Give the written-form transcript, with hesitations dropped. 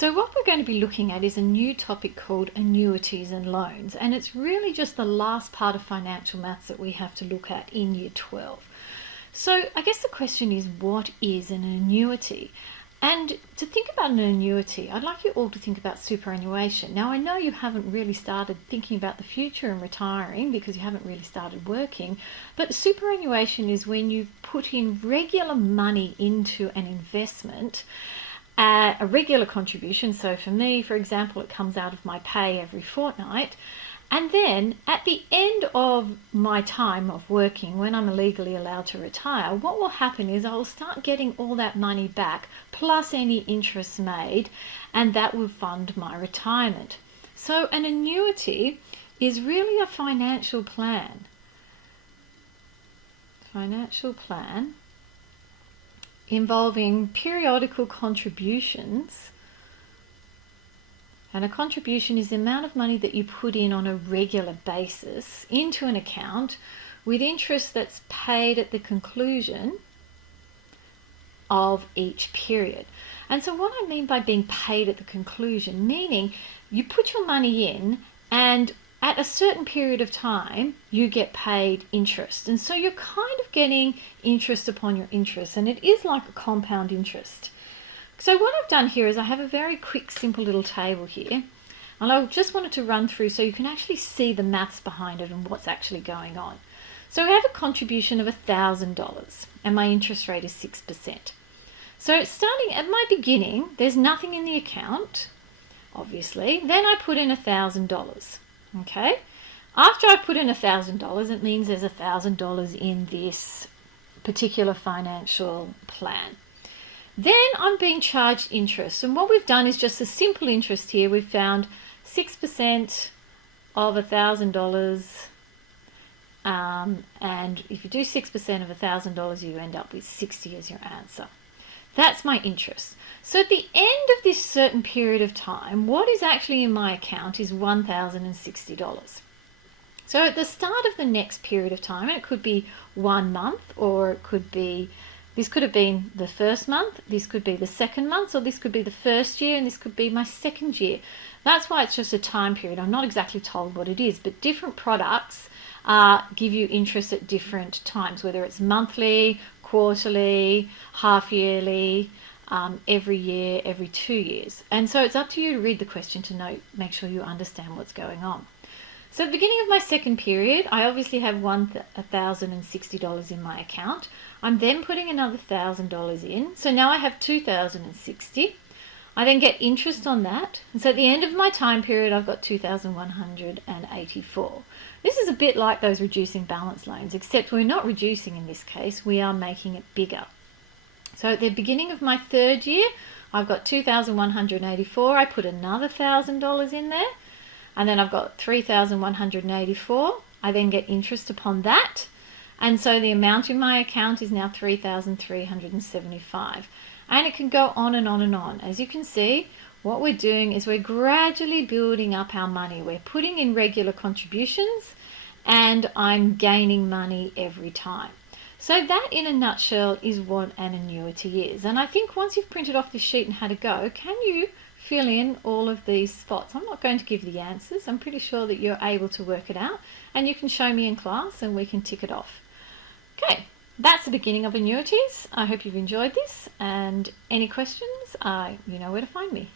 So what we're going to be looking at is a new topic called annuities and loans, and it's really just the last part of financial maths that we have to look at in year 12. So I guess the question is, what is an annuity? And to think about an annuity, I'd like you all to think about superannuation. Now I know you haven't really started thinking about the future and retiring because you haven't really started working, but superannuation is when you put in regular money into an investment, a regular contribution. So for me, for example, it comes out of my pay every fortnight. And then at the end of my time of working, when I'm legally allowed to retire, what will happen is I'll start getting all that money back plus any interest made, and that will fund my retirement. So an annuity is really a financial plan. Financial plan involving periodical contributions, and a contribution is the amount of money that you put in on a regular basis into an account with interest that's paid at the conclusion of each period. And so what I mean by being paid at the conclusion, meaning you put your money in and at a certain period of time, you get paid interest. And so you're kind of getting interest upon your interest, and it is like a compound interest. So what I've done here is I have a very quick, simple little table here. And I just wanted to run through so you can actually see the maths behind it and what's actually going on. So we have a contribution of $1,000, and my interest rate is 6%. So starting at my beginning, there's nothing in the account, obviously. Then I put in $1,000. Okay, after I put in $1,000, it means there's $1,000 in this particular financial plan. Then I'm being charged interest, and what we've done is just a simple interest here. We've found 6% of $1,000, and if you do 6% of $1,000, you end up with 60 as your answer. That's my interest. So at the end of this certain period of time, what is actually in my account is $1,060. So at the start of the next period of time, and it could be 1 month, or it could be, this could have been the first month, this could be the second month, or this could be the first year, and this could be my second year. That's why it's just a time period. I'm not exactly told what it is, but different products give you interest at different times, whether it's monthly, quarterly, half yearly, every year, every 2 years. And so it's up to you to read the question to make sure you understand what's going on. So at the beginning of my second period, I obviously have $1,060 in my account. I'm then putting another $1,000 in. So now I have $2,060. I then get interest on that. And so at the end of my time period, I've got $2,184. This is a bit like those reducing balance loans, except we're not reducing in this case, we are making it bigger. So at the beginning of my third year, I've got $2,184. I put another $1,000 in there, and then I've got $3,184. I then get interest upon that, and so the amount in my account is now $3,375. And it can go on and on and on. As you can see, what we're doing is we're gradually building up our money. We're putting in regular contributions, and I'm gaining money every time. So that, in a nutshell, is what an annuity is. And I think once you've printed off this sheet and had a go, can you fill in all of these spots? I'm not going to give the answers. I'm pretty sure that you're able to work it out, and you can show me in class and we can tick it off. Okay, that's the beginning of annuities. I hope you've enjoyed this, and any questions, you know where to find me.